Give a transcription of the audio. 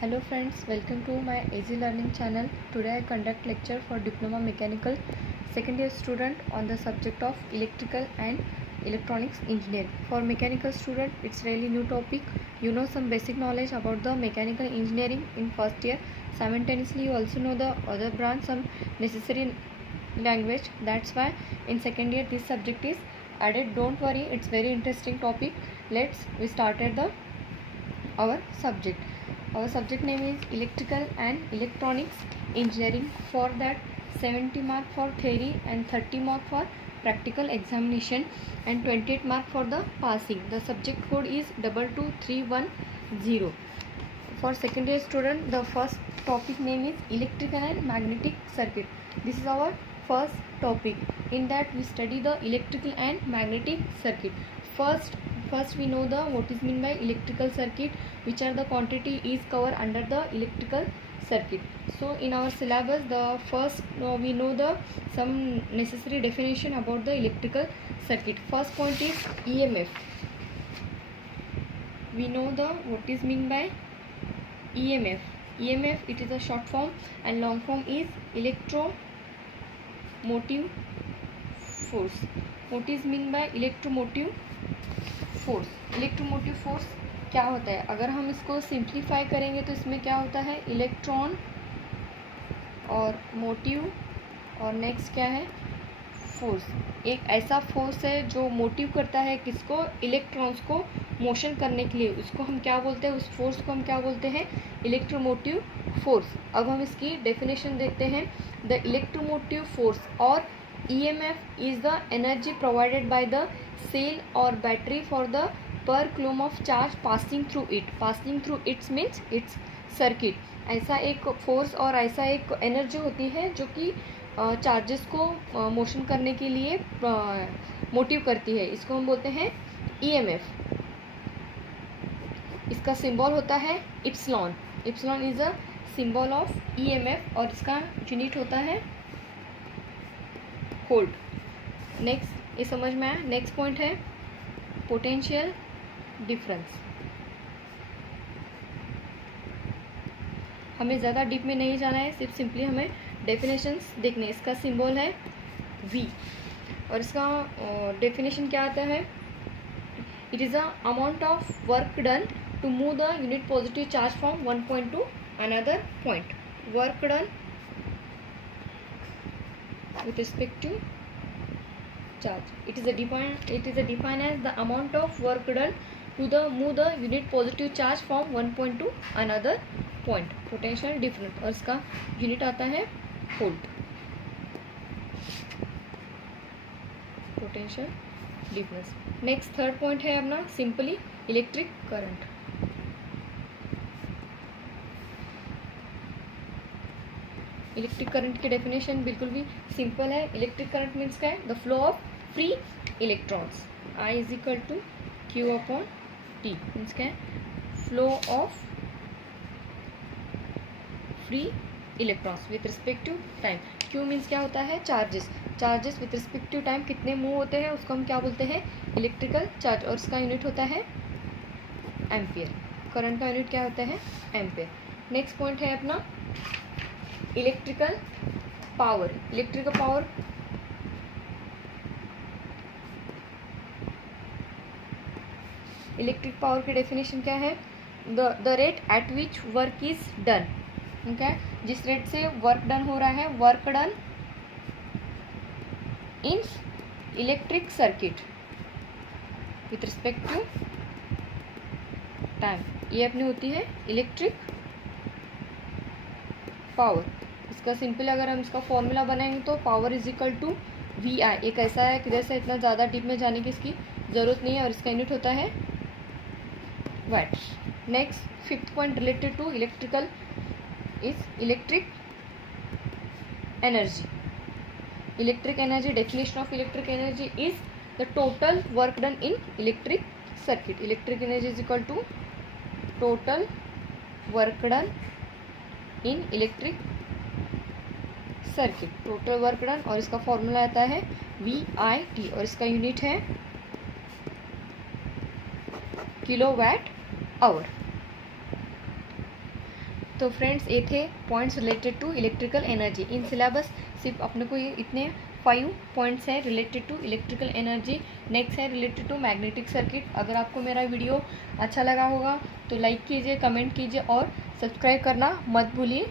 Hello friends, welcome to my Easy Learning channel. Today I conduct lecture for Diploma Mechanical second year student on the subject of Electrical and Electronics Engineering. For mechanical student, it's really new topic. You know some basic knowledge about the mechanical engineering in first year. Simultaneously, you also know the other branch, some necessary language. That's why in second year this subject is added. Don't worry, it's very interesting topic. We started our subject. Our subject name is Electrical and Electronics Engineering. For that 70 mark for theory and 30 mark for practical examination and 28 mark for the passing. The subject code is 22310. For second year student, the first topic name is Electrical and Magnetic Circuit. This is our first topic. In that we study the electrical and magnetic circuit. First we know the what is mean by electrical circuit, which are the quantity is covered under the electrical circuit. So in our syllabus, the first we know the some necessary definition about the electrical circuit. First point is EMF. We know the what is mean by EMF. EMF, it is a short form and long form is electromotive force. What is mean by electromotive force? Electromotive force क्या होता है? अगर हम इसको simplify करेंगे तो इसमें क्या होता है? इलेक्ट्रॉन और मोटिव और नेक्स्ट क्या है? फोर्स. एक ऐसा फोर्स है जो मोटिव करता है किसको? इलेक्ट्रॉन्स को मोशन करने के लिए. उसको हम क्या बोलते हैं? उस फोर्स को हम क्या बोलते हैं? Electromotive force. अब हम इसकी डेफिनेशन देखते हैं. द इलेक्ट्रोमोटिव फोर्स और EMF is the energy provided by the cell or battery for the per coulomb of charge passing through it. Passing through it means its circuit. ऐसा एक force और ऐसा एक एनर्जी होती है जो कि चार्जेस को मोशन करने के लिए मोटिव करती है. इसको हम बोलते हैं EMF. इसका सिंबल होता है epsilon. Epsilon is a symbol of EMF और इसका यूनिट होता है होल्ड. नेक्स्ट ये समझ में आया. नेक्स्ट पॉइंट है पोटेंशियल डिफरेंस. हमें ज़्यादा डीप में नहीं जाना है, सिर्फ सिंपली हमें डेफिनेशंस देखने. इसका सिंबल है V और इसका डेफिनेशन क्या आता है? It is a amount of work done to move the unit positive charge from one point to another point. Work done with respect to charge. It is defined as the amount of work done to move the unit positive charge from one point to another point. Potential difference और इसका unit आता है volt. Potential difference. Next third point है अपना simply electric current. Electric current की definition बिल्कुल भी simple है. इलेक्ट्रिक करंट मीन्स क्या है? The flow of free electrons. I is equal to Q upon T. Means क्या है? Flow of free electrons with respect to time. Q means क्या होता है? Charges. Charges with respect to time कितने move होते हैं उसको हम क्या बोलते हैं? इलेक्ट्रिकल चार्ज और इसका यूनिट होता है एम्पियर. करंट का यूनिट क्या होता है? एम्पियर. नेक्स्ट पॉइंट है अपना electrical power. Electrical power electric power की डेफिनेशन क्या है? The rate at which work is done. ठीक है, जिस रेट से वर्क डन हो रहा है. Work done in electric circuit with respect to time. ये अपनी होती है इलेक्ट्रिक पावर. इसका सिंपल अगर हम इसका फॉर्मूला बनाएंगे तो power is equal to VI. एक ऐसा है किधर से इतना ज़्यादा डीप में जाने की इसकी ज़रूरत नहीं है और इसका यूनिट होता है watt. Next fifth point related to electrical is electric energy. Electric energy, definition of electric energy is the total work done in electric circuit. Electric energy is equal to total work done in electric circuit. Total work done और इसका formula आता है VIT और इसका unit है kilowatt hour. तो friends ये थे points related to electrical energy. In syllabus सिर्फ अपने को ये इतने 5 पॉइंट्स हैं related to electrical energy. Next है रिलेटेड टू मैग्नेटिक सर्किट। अगर आपको मेरा वीडियो अच्छा लगा होगा तो लाइक कीजिए, कमेंट कीजिए और सब्सक्राइब करना मत भूलिए।